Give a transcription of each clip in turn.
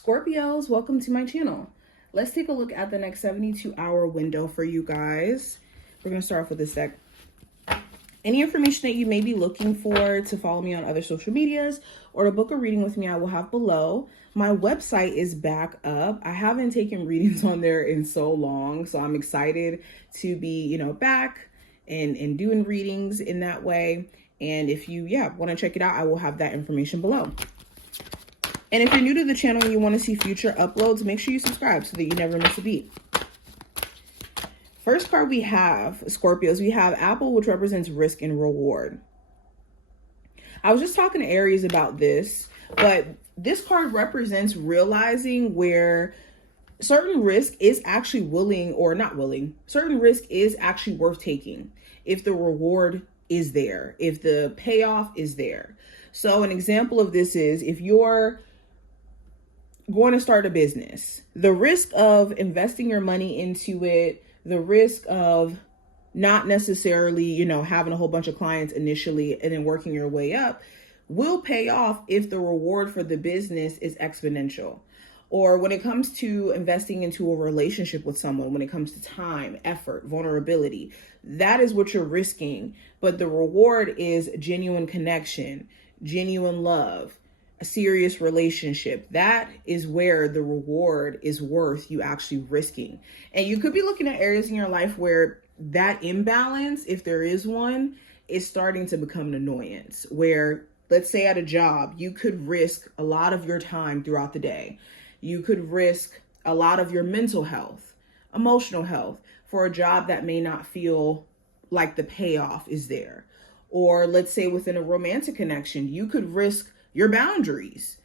Scorpios, welcome to my channel. Let's take a look at the next 72-hour window for you guys. We're going to start off with this deck. Any information that you may be looking for to follow me on other social medias or to book a reading with me, I will have below. My website is back up. I haven't taken readings on there in so long, so I'm excited to be, back and doing readings in that way. And if you, want to check it out, I will have that information below. And if you're new to the channel and you want to see future uploads, make sure you subscribe so that you never miss a beat. First card we have, Scorpios, we have Apple, which represents risk and reward. I was just talking to Aries about this, but this card represents realizing where certain risk is actually certain risk is actually worth taking if the reward is there, if the payoff is there. So an example of this is if you're going to start a business, the risk of investing your money into it, the risk of not necessarily, having a whole bunch of clients initially and then working your way up will pay off if the reward for the business is exponential. Or when it comes to investing into a relationship with someone, when it comes to time, effort, vulnerability, that is what you're risking. But the reward is genuine connection, genuine love, a serious relationship. That is where the reward is worth you actually risking. And you could be looking at areas in your life where that imbalance, if there is one, is starting to become an annoyance. Where, let's say at a job, you could risk a lot of your time throughout the day. You could risk a lot of your mental health, emotional health for a job that may not feel like the payoff is there. Or let's say within a romantic connection, you could risk your boundaries,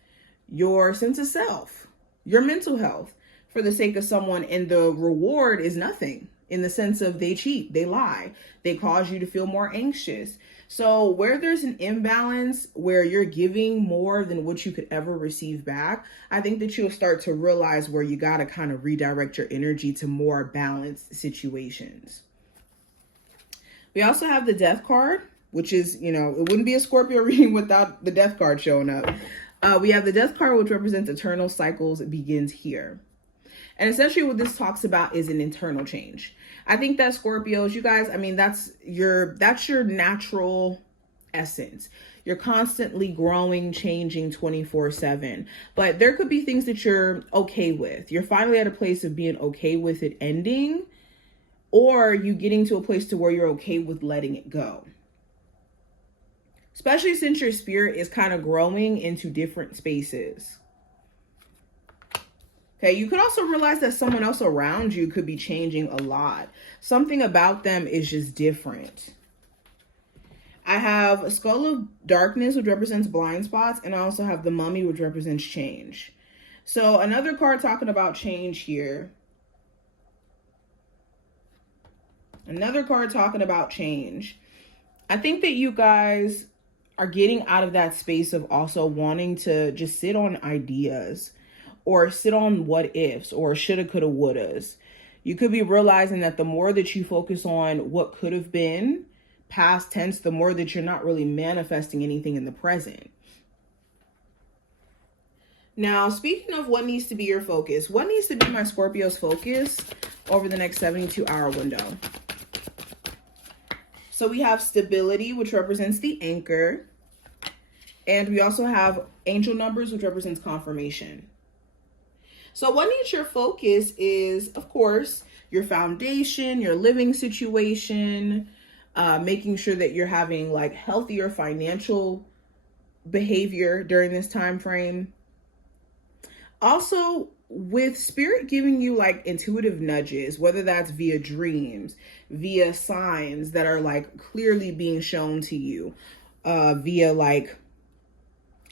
your sense of self, your mental health for the sake of someone, and the reward is nothing in the sense of they cheat, they lie, they cause you to feel more anxious. So where there's an imbalance, where you're giving more than what you could ever receive back, I think that you'll start to realize where you got to kind of redirect your energy to more balanced situations. We also have the Death card, which is, it wouldn't be a Scorpio reading without the Death card showing up. We have the Death card, which represents eternal cycles. It begins here. And essentially what this talks about is an internal change. I think that Scorpios, you guys, that's your natural essence. You're constantly growing, changing 24/7. But there could be things that you're okay with. You're finally at a place of being okay with it ending, or you getting to a place to where you're okay with letting it go. Especially since your spirit is kind of growing into different spaces. Okay, you could also realize that someone else around you could be changing a lot. Something about them is just different. I have a Skull of Darkness, which represents blind spots, and I also have the Mummy, which represents change. So another card talking about change here. Another card talking about change. I think that you guys are getting out of that space of also wanting to just sit on ideas or sit on what ifs or shoulda, coulda, wouldas. You could be realizing that the more that you focus on what could have been, past tense, the more that you're not really manifesting anything in the present. Now, speaking of what needs to be your focus, what needs to be my Scorpio's focus over the next 72-hour window? So we have stability, which represents the anchor. And we also have angel numbers, which represents confirmation. So what needs your focus is, of course, your foundation, your living situation, making sure that you're having like healthier financial behavior during this time frame. Also, with spirit giving you like intuitive nudges, whether that's via dreams, via signs that are like clearly being shown to you, via like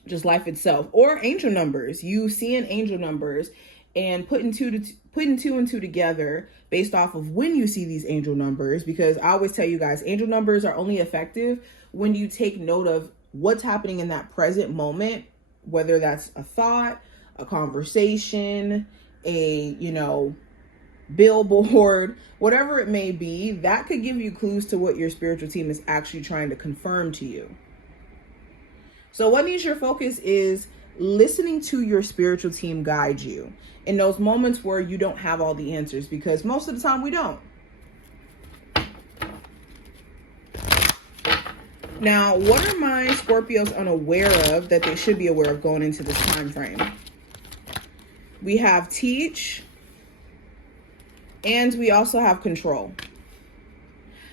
just life itself, or angel numbers, you seeing angel numbers and putting two and two together based off of when you see these angel numbers. Because I always tell you guys, angel numbers are only effective when you take note of what's happening in that present moment, whether that's a thought, a conversation, a, billboard, whatever it may be. That could give you clues to what your spiritual team is actually trying to confirm to you. So what needs your focus is listening to your spiritual team guide you in those moments where you don't have all the answers, because most of the time we don't. Now, what are my Scorpios unaware of that they should be aware of going into this time frame? We have teach, and we also have control.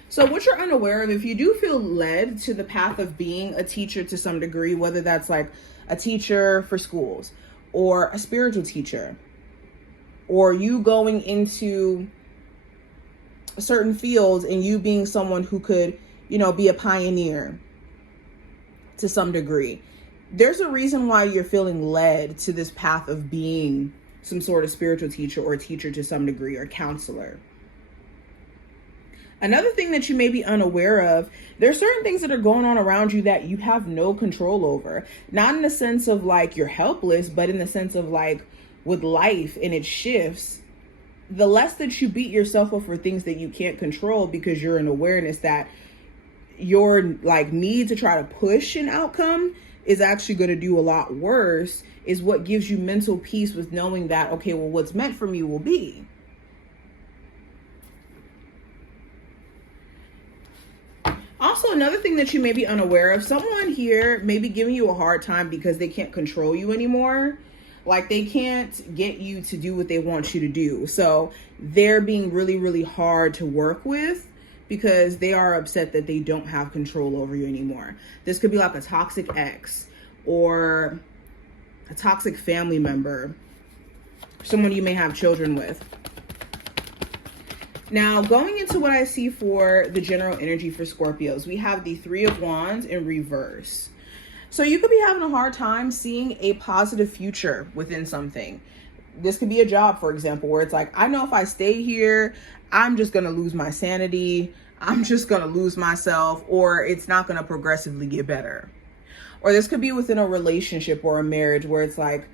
So what you're unaware of, if you do feel led to the path of being a teacher to some degree, whether that's like a teacher for schools or a spiritual teacher, or you going into certain fields and you being someone who could, be a pioneer to some degree, there's a reason why you're feeling led to this path of being some sort of spiritual teacher or teacher to some degree, or counselor. Another thing that you may be unaware of, there's certain things that are going on around you that you have no control over. Not in the sense of like you're helpless, but in the sense of like with life and its shifts, the less that you beat yourself up for things that you can't control, because you're in awareness that your like need to try to push an outcome is actually going to do a lot worse, is what gives you mental peace with knowing that, okay, well, what's meant for me will be. Also, another thing that you may be unaware of, someone here may be giving you a hard time because they can't control you anymore. Like they can't get you to do what they want you to do. So they're being really, really hard to work with because they are upset that they don't have control over you anymore. This could be like a toxic ex or a toxic family member, someone you may have children with. Now, going into what I see for the general energy for Scorpios, we have the Three of Wands in reverse. So you could be having a hard time seeing a positive future within something. This could be a job, for example, where it's like, I know if I stay here, I'm just going to lose my sanity. I'm just going to lose myself, or it's not going to progressively get better. Or this could be within a relationship or a marriage where it's like,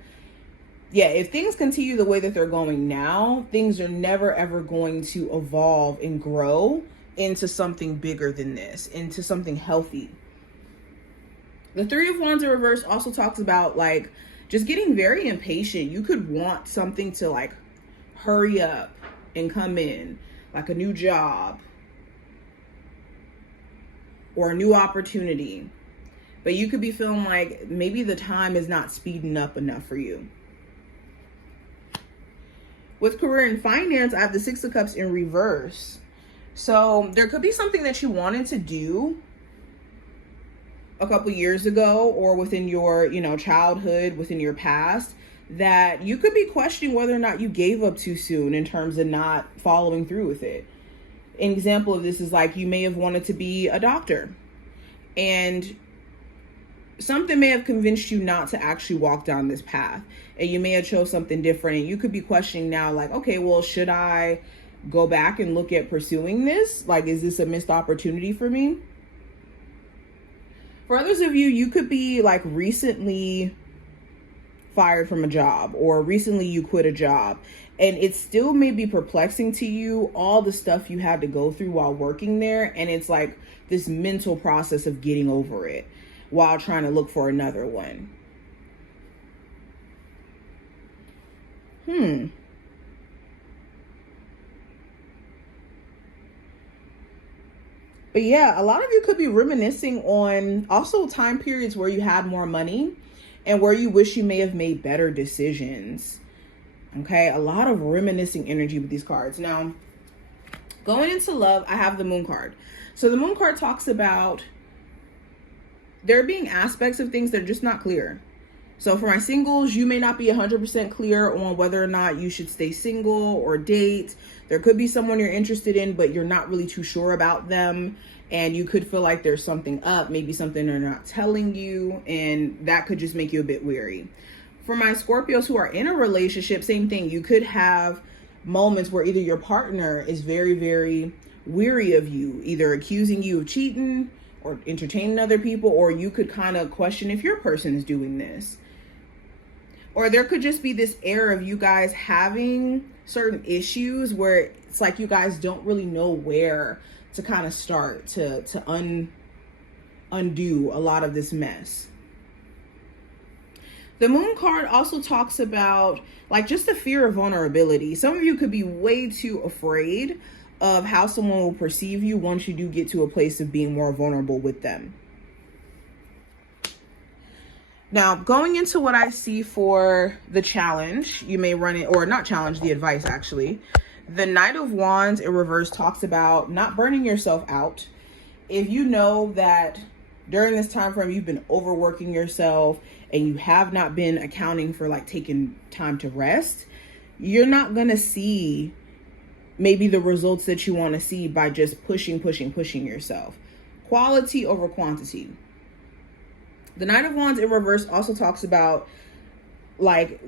yeah, if things continue the way that they're going now, things are never, ever going to evolve and grow into something bigger than this, into something healthy. The Three of Wands in reverse also talks about like just getting very impatient. You could want something to like hurry up and come in, like a new job or a new opportunity. But you could be feeling like maybe the time is not speeding up enough for you. With career and finance, I have the Six of Cups in reverse. So there could be something that you wanted to do a couple years ago or within your, childhood, within your past, that you could be questioning whether or not you gave up too soon in terms of not following through with it. An example of this is like you may have wanted to be a doctor and something may have convinced you not to actually walk down this path, and you may have chose something different, and you could be questioning now like, okay, well, should I go back and look at pursuing this? Like, is this a missed opportunity for me? For others of you, you could be like recently fired from a job, or recently you quit a job, and it still may be perplexing to you all the stuff you had to go through while working there, and it's like this mental process of getting over it while trying to look for another one. But yeah, a lot of you could be reminiscing on also time periods where you had more money and where you wish you may have made better decisions. Okay, a lot of reminiscing energy with these cards. Now, going into love, I have the Moon card. So the Moon card talks about there being aspects of things that are just not clear. So for my singles, you may not be 100% clear on whether or not you should stay single or date. There could be someone you're interested in, but you're not really too sure about them. And you could feel like there's something up, maybe something they're not telling you. And that could just make you a bit weary. For my Scorpios who are in a relationship, same thing. You could have moments where either your partner is very, very weary of you, either accusing you of cheating or entertaining other people, or you could kind of question if your person is doing this. Or there could just be this air of you guys having certain issues where it's like you guys don't really know where to kind of start to undo a lot of this mess. The Moon card also talks about like just the fear of vulnerability. Some of you could be way too afraid of how someone will perceive you once you do get to a place of being more vulnerable with them. Now, going into what I see for the challenge, you may run it, or not challenge, the advice actually. The Knight of Wands in reverse talks about not burning yourself out. If you know that during this time frame you've been overworking yourself and you have not been accounting for like taking time to rest, you're not going to see maybe the results that you want to see by just pushing yourself. Quality over quantity. The Knight of Wands in reverse also talks about like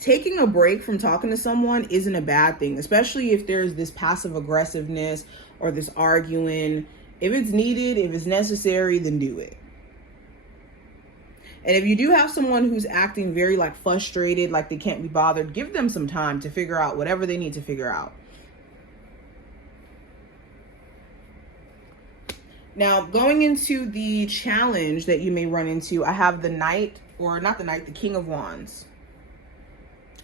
taking a break from talking to someone isn't a bad thing, especially if there's this passive aggressiveness or this arguing. If it's needed, if it's necessary, then do it. And if you do have someone who's acting very like frustrated, like they can't be bothered, give them some time to figure out whatever they need to figure out. Now, going into the challenge that you may run into, I have the Knight, or not the Knight, the King of Wands.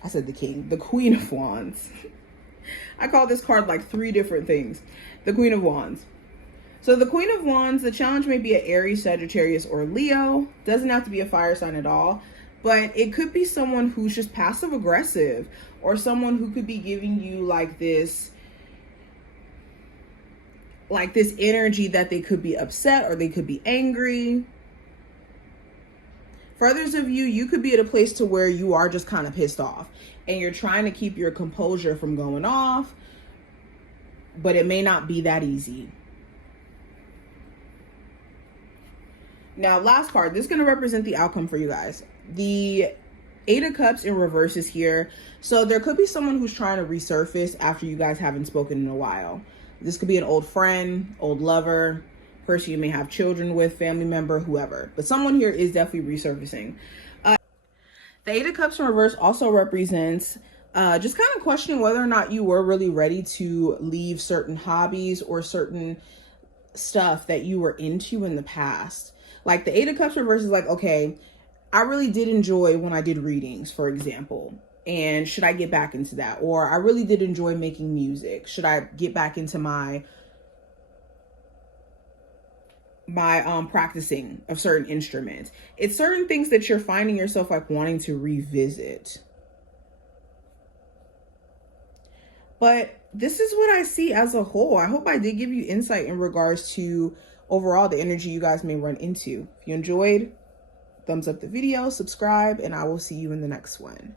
I said the King, the Queen of Wands. I call this card like 3 different things. The Queen of Wands. So the Queen of Wands, the challenge may be an Aries, Sagittarius, or Leo. Doesn't have to be a fire sign at all. But it could be someone who's just passive aggressive, or someone who could be giving you like this energy that they could be upset or they could be angry. For others of you, you could be at a place to where you are just kind of pissed off and you're trying to keep your composure from going off, but it may not be that easy. Now, last card, this is going to represent the outcome for you guys. The 8 of Cups in reverse is here. So there could be someone who's trying to resurface after you guys haven't spoken in a while. This could be an old friend, old lover, person you may have children with, family member, whoever. But someone here is definitely resurfacing. The 8 of Cups in reverse also represents just kind of questioning whether or not you were really ready to leave certain hobbies or certain stuff that you were into in the past. Like the 8 of Cups reverse is like, okay, I really did enjoy when I did readings, for example. And should I get back into that? Or I really did enjoy making music. Should I get back into my practicing of certain instruments? It's certain things that you're finding yourself like wanting to revisit. But this is what I see as a whole. I hope I did give you insight in regards to overall the energy you guys may run into. If you enjoyed, thumbs up the video, subscribe, and I will see you in the next one.